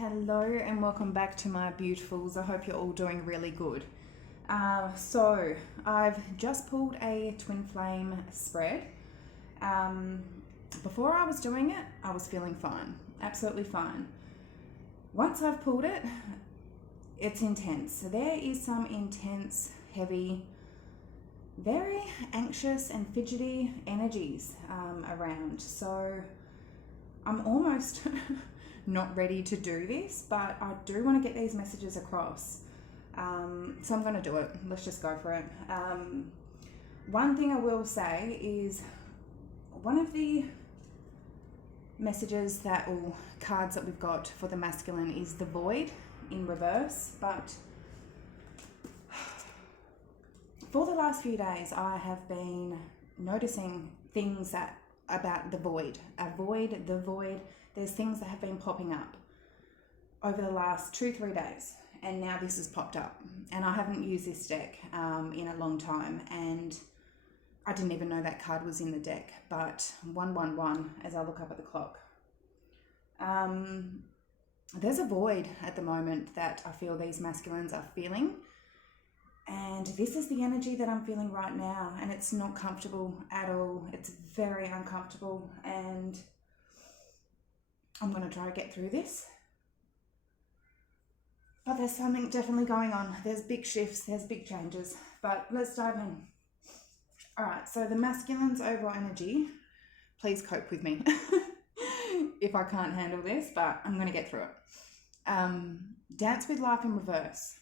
Hello and welcome back to my beautifuls. I hope you're all doing really good. So I've just pulled a twin flame spread. Before I was doing it, I was feeling fine, absolutely fine. Once I've pulled it, it's intense. So there is some intense, heavy, very anxious and fidgety energies around. So I'm almost not ready to do this, but I do want to get these messages across. So I'm going to do it. Let's just go for it. One thing I will say is one of the messages or cards that we've got for the masculine is the void in reverse, but for the last few days I have been noticing things about the void. The void. There's things that have been popping up over the last 2-3 days, and now this has popped up. And I haven't used this deck in a long time, and I didn't even know that card was in the deck. But 111 as I look up at the clock. There's a void at the moment that I feel these masculines are feeling. And this is the energy that I'm feeling right now, and it's not comfortable at all. It's very uncomfortable, and I'm going to try to get through this. But there's something definitely going on. There's big shifts, there's big changes, but let's dive in. All right, so the masculine's overall energy, please cope with me if I can't handle this, but I'm going to get through it. Dance with life in reverse.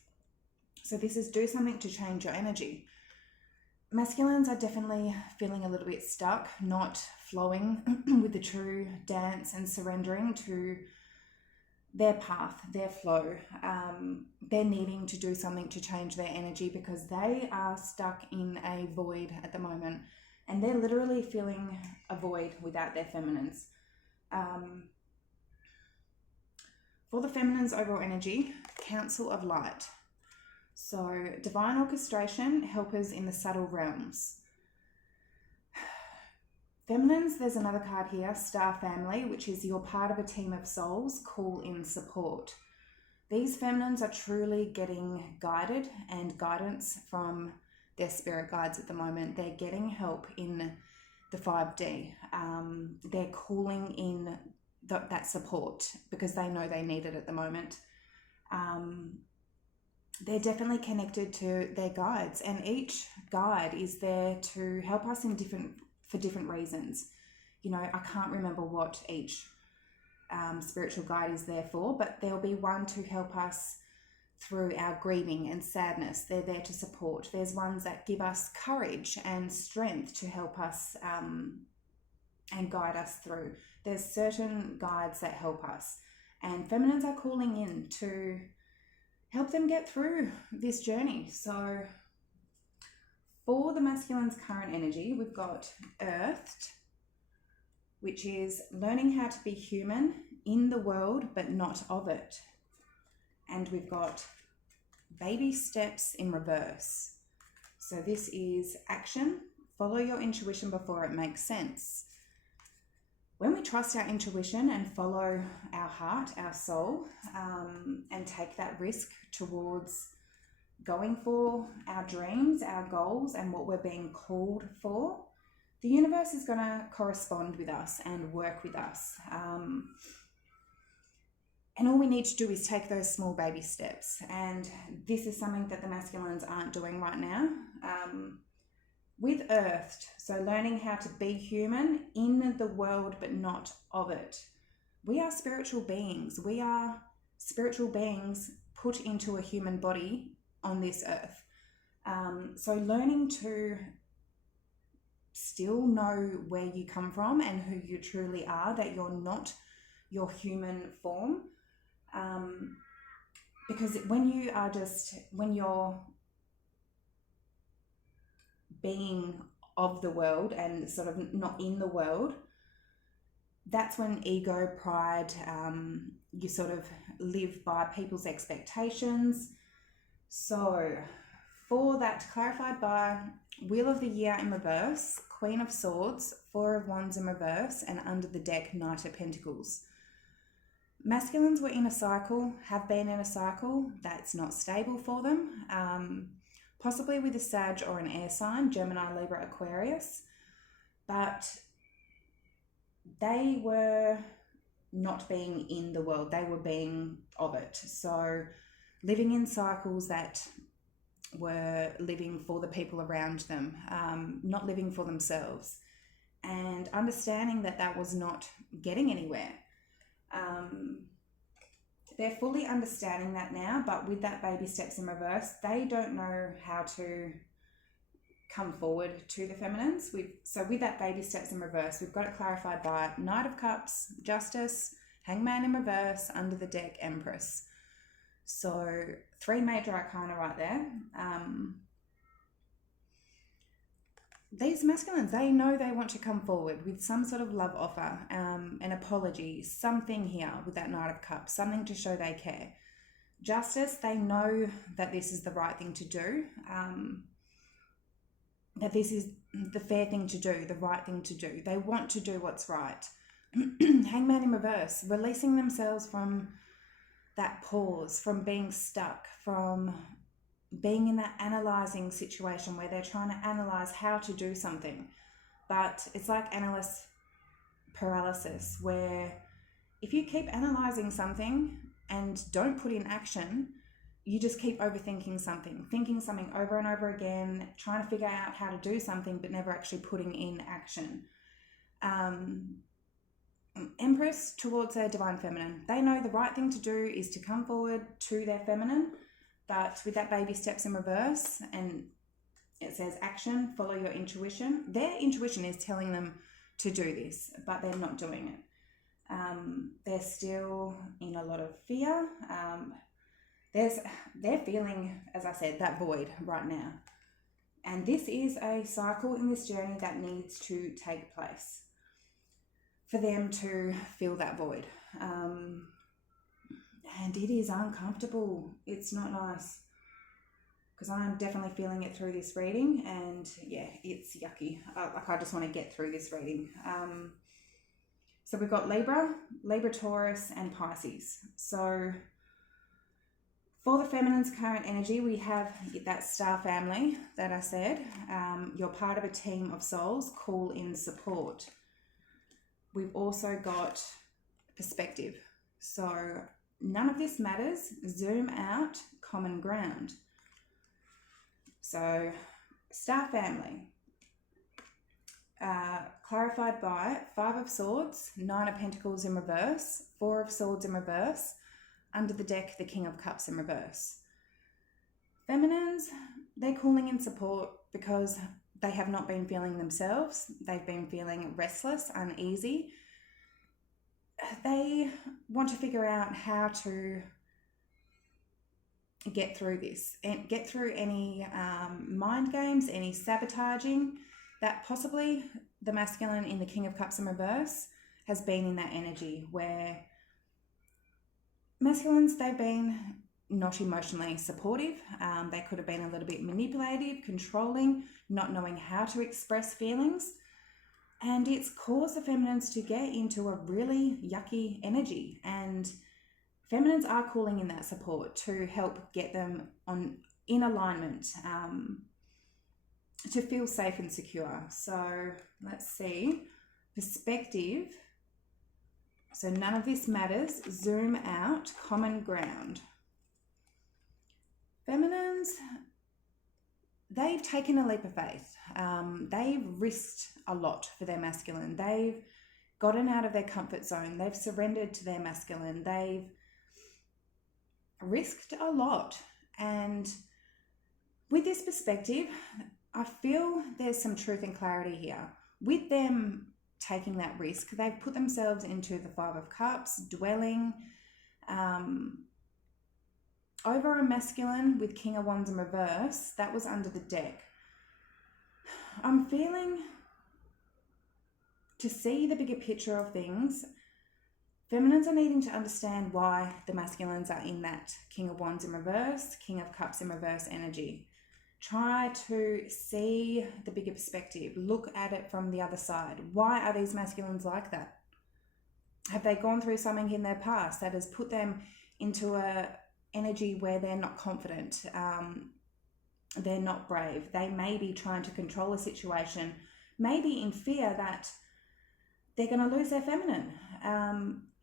So this is do something to change your energy. Masculines are definitely feeling a little bit stuck, not flowing with the true dance and surrendering to their path, their flow. They're needing to do something to change their energy because they are stuck in a void at the moment, and they're literally feeling a void without their feminines. For the feminine's overall energy, Council of Light. So, divine orchestration, helpers in the subtle realms. Feminines, there's another card here, Star Family, which is you're part of a team of souls, call in support. These feminines are truly getting guided and guidance from their spirit guides at the moment. They're getting help in the 5D. They're calling in that support because they know they need it at the moment. They're definitely connected to their guides, and each guide is there to help us for different reasons. You know, I can't remember what each spiritual guide is there for, but there'll be one to help us through our grieving and sadness. They're there to support. There's ones that give us courage and strength to help us and guide us through. There's certain guides that help us, and feminines are calling in to help them get through this journey. So for the masculine's current energy, we've got Earthed, which is learning how to be human in the world but not of it. And we've got Baby Steps in reverse. So this is action, follow your intuition before it makes sense. When we trust our intuition and follow our heart, our soul, and take that risk towards going for our dreams, our goals, and what we're being called for, the universe is going to correspond with us and work with us. And all we need to do is take those small baby steps. And this is something that the masculines aren't doing right now. With Earthed, so learning how to be human in the world but not of it. We are spiritual beings. We are spiritual beings put into a human body on this earth. So learning to still know where you come from and who you truly are, that you're not your human form. Because when you're being of the world and sort of not in the world, that's when ego, pride, you sort of live by people's expectations. So for that, clarified by Wheel of the Year in reverse, Queen of Swords, Four of Wands in reverse, and under the deck, Knight of Pentacles. Masculines were in a cycle, have been in a cycle that's not stable for them, possibly with a Sag or an air sign, Gemini, Libra, Aquarius, but they were not being in the world, they were being of it. So living in cycles that were living for the people around them, not living for themselves, and understanding that that was not getting anywhere. They're fully understanding that now, but with that baby steps in reverse, they don't know how to come forward to the feminines. So with that baby steps in reverse, we've got it clarified by Knight of Cups, Justice, Hangman in reverse, under the deck, Empress. So 3 major arcana right there. These masculines, they know they want to come forward with some sort of love offer, an apology, something here with that Knight of Cups, something to show they care. Justice, they know that this is the right thing to do, that this is the fair thing to do, the right thing to do. They want to do what's right. Hangman in reverse, releasing themselves from that pause, from being stuck, from being in that analysing situation where they're trying to analyse how to do something. But it's like analyst paralysis, where if you keep analysing something and don't put in action, you just keep overthinking something, thinking something over and over again, trying to figure out how to do something, but never actually putting in action. Empress towards their divine feminine. They know the right thing to do is to come forward to their feminine, but with that baby steps in reverse and it says action, follow your intuition. Their intuition is telling them to do this, but they're not doing it. They're still in a lot of fear. They're feeling, as I said, that void right now. And this is a cycle in this journey that needs to take place for them to fill that void. And it is uncomfortable. It's not nice, because I'm definitely feeling it through this reading, and yeah, it's yucky. I just want to get through this reading. So we've got Libra, Taurus, and Pisces. So for the feminine's current energy, we have that star family that I said. You're part of a team of souls, call in support. We've also got perspective. So none of this matters, zoom out, common ground. So star family, clarified by 5 of Swords, 9 of Pentacles in reverse, 4 of Swords in reverse, under the deck, the King of Cups in reverse. Feminines, they're calling in support because they have not been feeling themselves. They've been feeling restless, uneasy. They want to figure out how to get through this and get through any mind games, any sabotaging that possibly the masculine in the King of Cups in reverse has been in that energy, where masculines, they've been not emotionally supportive. They could have been a little bit manipulative, controlling, not knowing how to express feelings. And it's caused the feminines to get into a really yucky energy. And feminines are calling in that support to help get them in alignment, to feel safe and secure. So let's see. Perspective. So none of this matters. Zoom out, common ground. Feminines, they've taken a leap of faith. They've risked a lot for their masculine. They've gotten out of their comfort zone. They've surrendered to their masculine. They've risked a lot. And with this perspective, I feel there's some truth and clarity here. With them taking that risk, they've put themselves into the 5 of Cups, dwelling over a masculine with King of Wands in reverse. That was under the deck. I'm feeling to see the bigger picture of things. Feminines are needing to understand why the masculines are in that King of Wands in reverse, King of Cups in reverse energy. Try to see the bigger perspective. Look at it from the other side. Why are these masculines like that? Have they gone through something in their past that has put them into a energy where they're not confident, they're not brave? They may be trying to control a situation, maybe in fear that they're going to lose their feminine.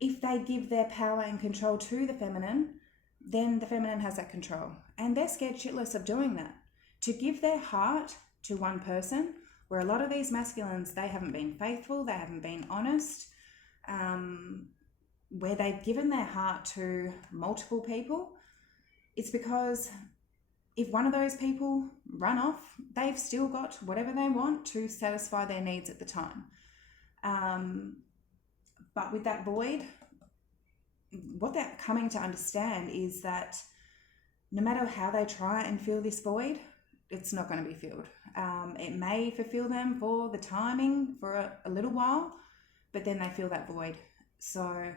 If they give their power and control to the feminine, then the feminine has that control. And they're scared shitless of doing that. To give their heart to one person, where a lot of these masculines, they haven't been faithful, they haven't been honest, where they've given their heart to multiple people, it's because if one of those people run off, they've still got whatever they want to satisfy their needs at the time. But with that void, what they're coming to understand is that no matter how they try and fill this void, it's not going to be filled. It may fulfill them for the timing for a little while, but then they feel that void. So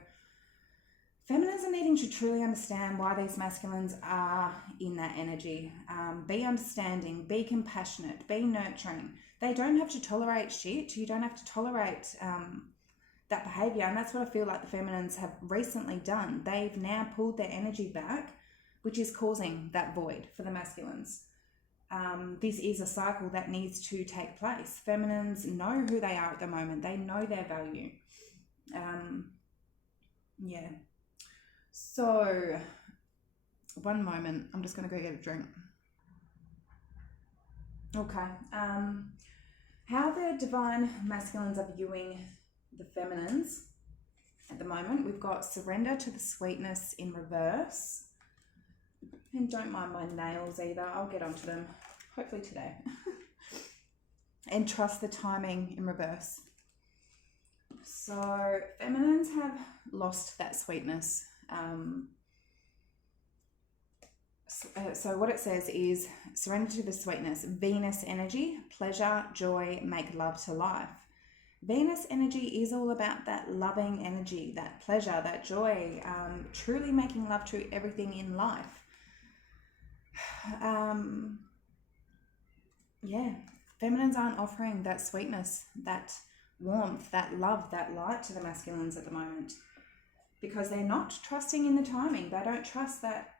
feminines are needing to truly understand why these masculines are in that energy. Be understanding, be compassionate, be nurturing. They don't have to tolerate shit. You don't have to tolerate that behavior. And that's what I feel like the feminines have recently done. They've now pulled their energy back, which is causing that void for the masculines. This is a cycle that needs to take place. Feminines know who they are at the moment. They know their value. Yeah. So, one moment. I'm just going to go get a drink. Okay. How the divine masculines are viewing the feminines at the moment. We've got surrender to the sweetness in reverse. And don't mind my nails either. I'll get onto them hopefully today. And trust the timing in reverse. So feminines have lost that sweetness. So what it says is surrender to the sweetness. Venus energy, pleasure, joy, make love to life. Venus energy is all about that loving energy, that pleasure, that joy, truly making love to everything in life. Feminines aren't offering that sweetness, that warmth, that love, that light to the masculines at the moment because they're not trusting in the timing. They don't trust that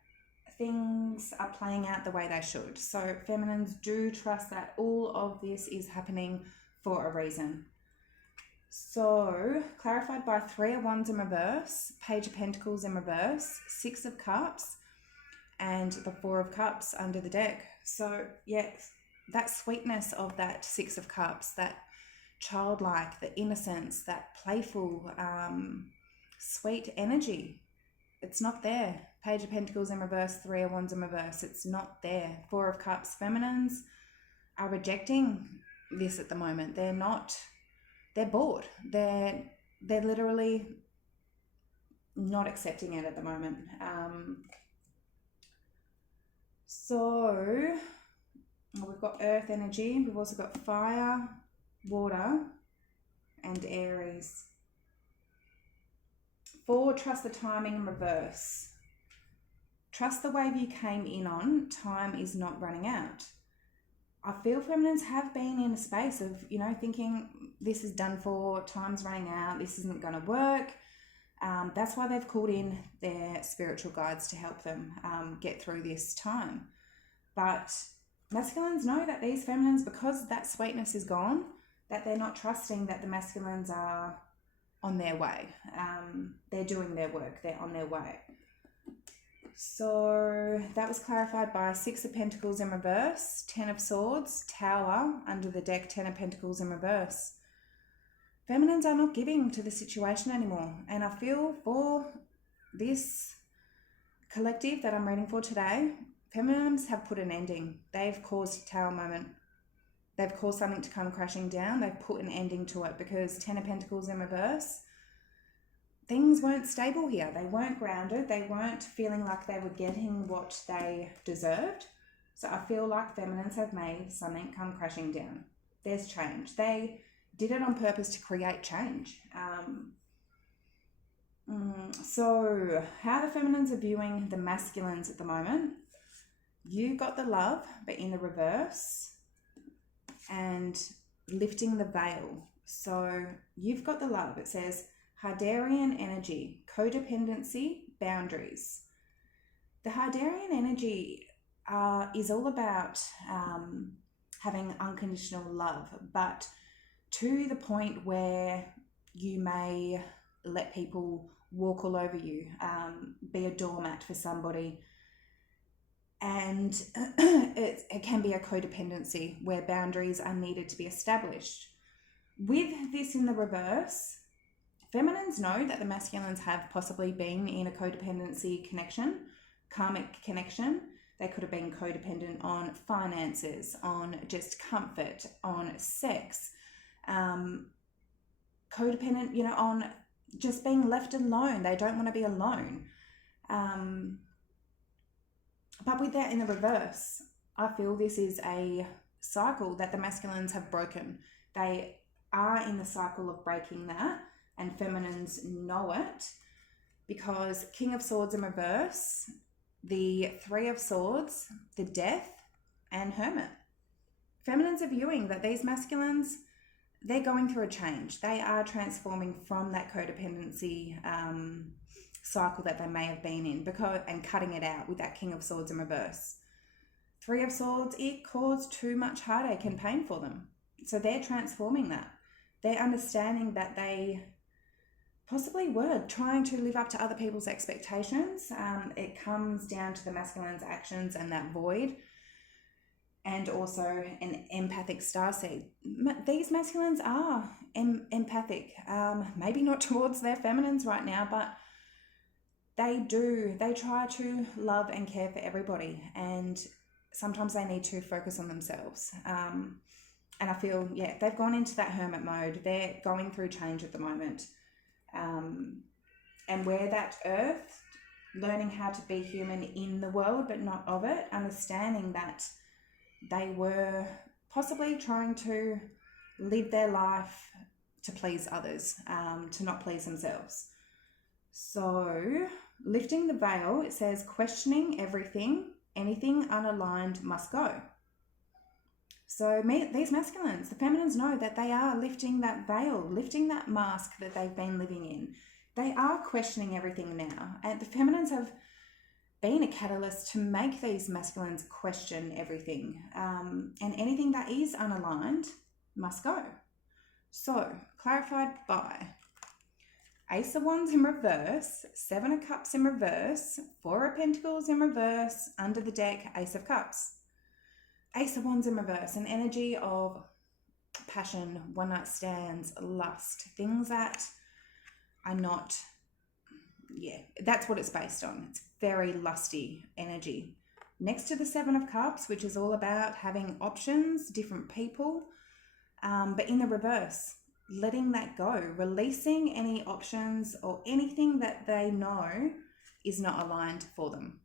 things are playing out the way they should. So feminines do trust that all of this is happening for a reason. So clarified by 3 of Wands in reverse, Page of Pentacles in reverse, 6 of Cups, and the 4 of Cups under the deck. So yes, that sweetness of that 6 of Cups, that childlike, the innocence, that playful, sweet energy, it's not there. Page of Pentacles in reverse, 3 of Wands in reverse, it's not there. 4 of Cups, feminines are rejecting this at the moment. They're bored. They're literally not accepting it at the moment. So we've got earth energy. We've also got fire, water, and Aries. 4, trust the timing in reverse. Trust the wave you came in on. Time is not running out. I feel feminines have been in a space of, thinking this is done for, time's running out, this isn't going to work. That's why they've called in their spiritual guides to help them get through this time. But masculines know that these feminines, because that sweetness is gone, that they're not trusting that the masculines are on their way. They're doing their work. They're on their way. So that was clarified by 6 of Pentacles in reverse, 10 of Swords, Tower under the deck, 10 of Pentacles in reverse. Feminines are not giving to the situation anymore. And I feel for this collective that I'm reading for today, feminines have put an ending. They've caused a Tower moment. They've caused something to come crashing down. They've put an ending to it because 10 of Pentacles in reverse, things weren't stable here. They weren't grounded. They weren't feeling like they were getting what they deserved. So I feel like feminines have made something come crashing down. There's change. They did it on purpose to create change. So how the feminines are viewing the masculines at the moment. You got the love, but in the reverse, and lifting the veil. So you've got the love. It says, Hardarian energy, codependency, boundaries. The Hardarian energy is all about having unconditional love, but to the point where you may let people walk all over you, be a doormat for somebody. And it can be a codependency where boundaries are needed to be established. With this in the reverse, feminines know that the masculines have possibly been in a codependency connection, karmic connection. They could have been codependent on finances, on just comfort, on sex, codependent, on just being left alone. They don't want to be alone. But with that in the reverse, I feel this is a cycle that the masculines have broken. They are in the cycle of breaking that, and feminines know it, because King of Swords in reverse, the Three of Swords, the Death, and Hermit. Feminines are viewing that these masculines, they're going through a change. They are transforming from that codependency cycle that they may have been in, and cutting it out with that King of Swords in reverse. Three of Swords, it caused too much heartache and pain for them. So they're transforming that. They're understanding that they possibly were trying to live up to other people's expectations. It comes down to the masculine's actions and that void, and also an empathic starseed. These masculines are empathic, maybe not towards their feminines right now, but they try to love and care for everybody, and sometimes they need to focus on themselves. And I feel, they've gone into that hermit mode. They're going through change at the moment. And where that earth, learning how to be human in the world but not of it, understanding that they were possibly trying to live their life to please others, to not please themselves. So lifting the veil, it says questioning everything, anything unaligned must go. So these masculines, the feminines, know that they are lifting that veil, lifting that mask that they've been living in. They are questioning everything now. And the feminines have been a catalyst to make these masculines question everything. And anything that is unaligned must go. So, clarified by Ace of Wands in reverse, Seven of Cups in reverse, Four of Pentacles in reverse, under the deck, Ace of Cups. Ace of Wands in reverse, an energy of passion, one-night stands, lust, things that are not, that's what it's based on. It's very lusty energy. Next to the Seven of Cups, which is all about having options, different people, but in the reverse, letting that go, releasing any options or anything that they know is not aligned for them.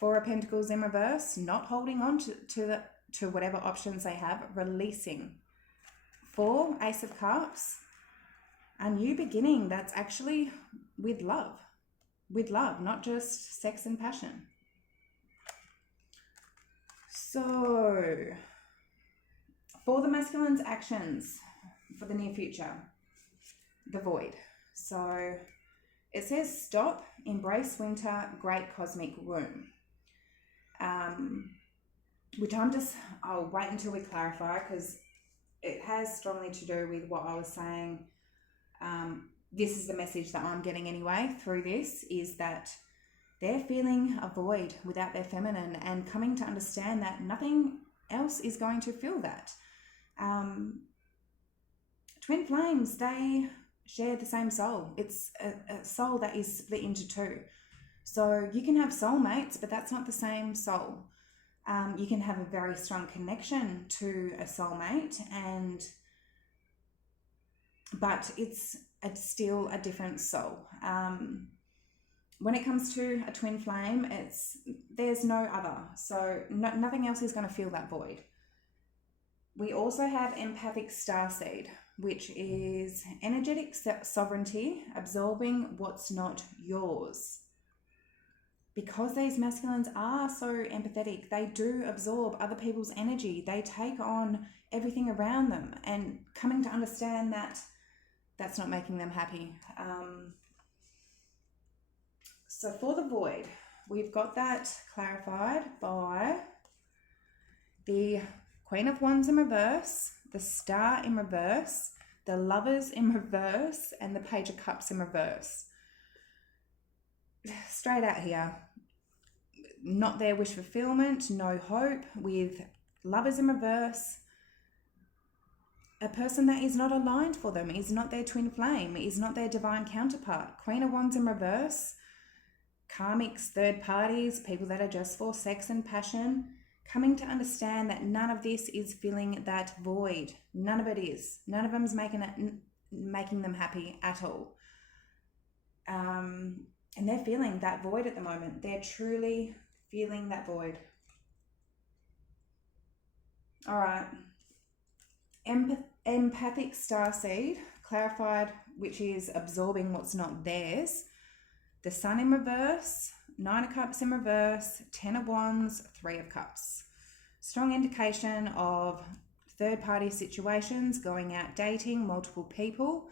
Four of Pentacles in reverse, not holding on to whatever options they have, releasing. Four, Ace of Cups, a new beginning that's actually with love, not just sex and passion. So, for the masculine's actions for the near future, the void. So, it says stop, embrace winter, great cosmic womb. Which I'll wait until we clarify, because it has strongly to do with what I was saying. This is the message that I'm getting anyway through this, is that they're feeling a void without their feminine, and coming to understand that nothing else is going to fill that. Twin flames, they share the same soul. It's a soul that is split into two. So you can have soulmates, but that's not the same soul. You can have a very strong connection to a soulmate, but it's still a different soul. When it comes to a twin flame, there's no other. So nothing else is going to fill that void. We also have empathic starseed, which is energetic sovereignty, absorbing what's not yours. Because these masculines are so empathetic, they do absorb other people's energy. They take on everything around them, and coming to understand that That's not making them happy. So for the void, we've got that clarified by the Queen of Wands in reverse, the Star in reverse, the Lovers in reverse, and the Page of Cups in reverse. Straight out here, not their wish fulfillment, no hope, with Lovers in reverse. A person that is not aligned for them, is not their twin flame, is not their divine counterpart. Queen of Wands in reverse, karmics, third parties, people that are just for sex and passion, coming to understand that none of this is filling that void. None of it is. None of them is making them happy at all. And they're feeling that void at the moment. They're truly feeling that void. All right. Empathic starseed, clarified, which is absorbing what's not theirs. The Sun in reverse, 9 of Cups in reverse, 10 of Wands, 3 of Cups. Strong indication of third-party situations, going out dating, multiple people,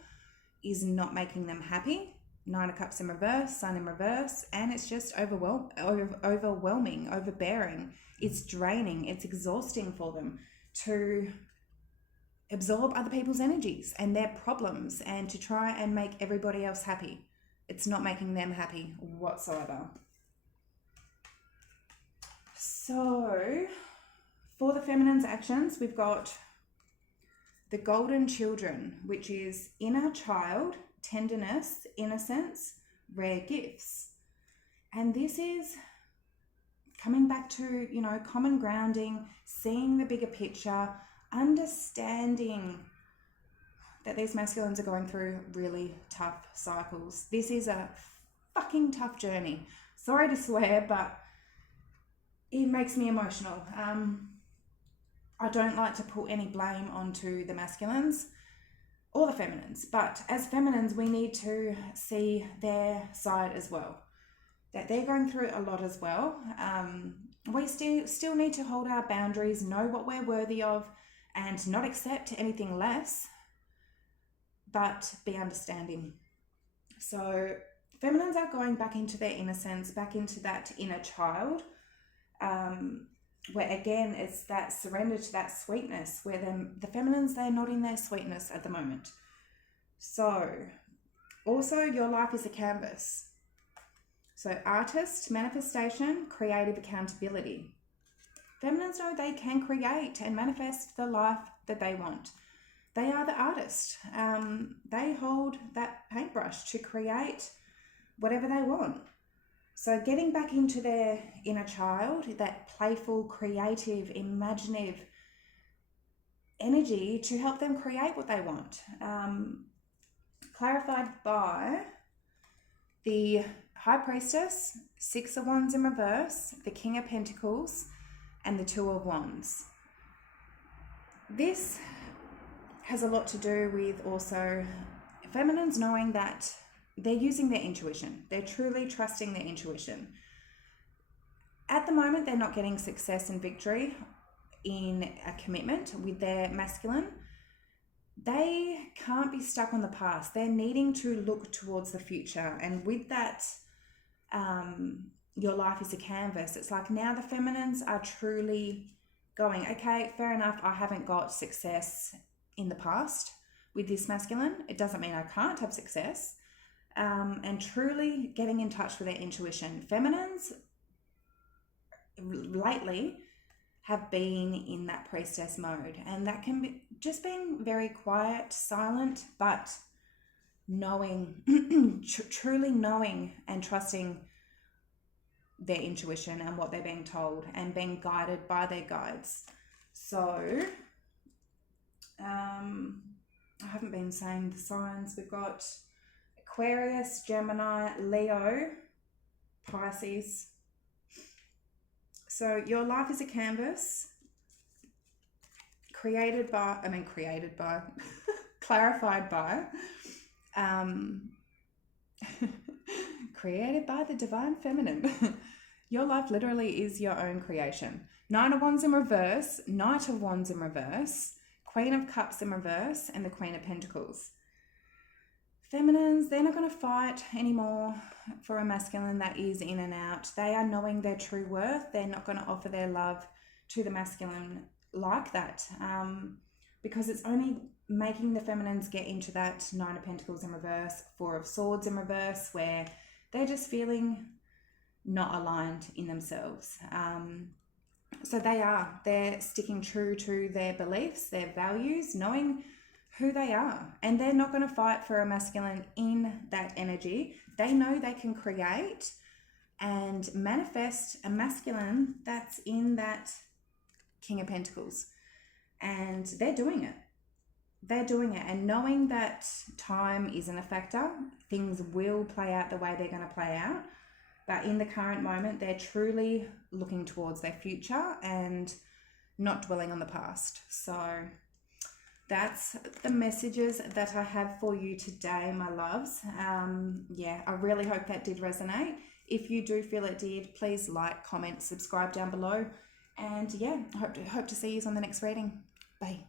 is not making them happy. 9 of Cups in reverse, Sun in reverse, and it's just overwhelming, overbearing. It's draining, it's exhausting for them to absorb other people's energies and their problems and to try and make everybody else happy. It's not making them happy whatsoever. So, for the feminine's actions, we've got the Golden Children, which is inner child, tenderness, innocence, rare gifts. And this is coming back to, common grounding, seeing the bigger picture, understanding that these masculines are going through really tough cycles. This is a fucking tough journey. Sorry to swear, but it makes me emotional. I don't like to put any blame onto the masculines or the feminines, but as feminines, we need to see their side as well, that they're going through a lot as well. We still need to hold our boundaries, know what we're worthy of, and not accept anything less, but be understanding. So feminines are going back into their innocence, back into that inner child, where again, it's that surrender to that sweetness, where the feminines, they're not in their sweetness at the moment. So also your life is a canvas. So artist, manifestation, creative accountability. Feminines know they can create and manifest the life that they want. They are the artist. They hold that paintbrush to create whatever they want. So getting back into their inner child, that playful, creative, imaginative energy to help them create what they want. Clarified by the High Priestess, 6 of Wands in reverse, the King of Pentacles, and the 2 of Wands. This has a lot to do with also feminines knowing that they're using their intuition. They're truly trusting their intuition. At the moment, they're not getting success and victory in a commitment with their masculine. They can't be stuck on the past. They're needing to look towards the future. And with that, your life is a canvas. It's like now the feminines are truly going, okay, fair enough, I haven't got success in the past with this masculine. It doesn't mean I can't have success. And truly getting in touch with their intuition. Feminines lately have been in that priestess mode, and that can be just being very quiet, silent, but knowing, truly knowing and trusting their intuition and what they're being told and being guided by their guides. So I haven't been saying the signs. We've got Aquarius, Gemini, Leo, Pisces. So your life is a canvas clarified by, created by the divine feminine. Your life literally is your own creation. 9 of Wands in reverse, Knight of Wands in reverse, Queen of Cups in reverse, and the Queen of Pentacles. Feminines, they're not going to fight anymore for a masculine that is in and out. They are knowing their true worth. They're not going to offer their love to the masculine like that, because it's only making the feminines get into that Nine of Pentacles in reverse, Four of Swords in reverse, where they're just feeling not aligned in themselves. So they're sticking true to their beliefs, their values, knowing who they are, and they're not going to fight for a masculine in that energy. They know they can create and manifest a masculine that's in that King of Pentacles, and they're doing it. They're doing it, and knowing that time isn't a factor, things will play out the way they're going to play out. But in the current moment, they're truly looking towards their future and not dwelling on the past. So that's the messages that I have for you today, my loves. Yeah, I really hope that did resonate. If you do feel it did, please like, comment, subscribe down below. And yeah, I hope to see you on the next reading. Bye.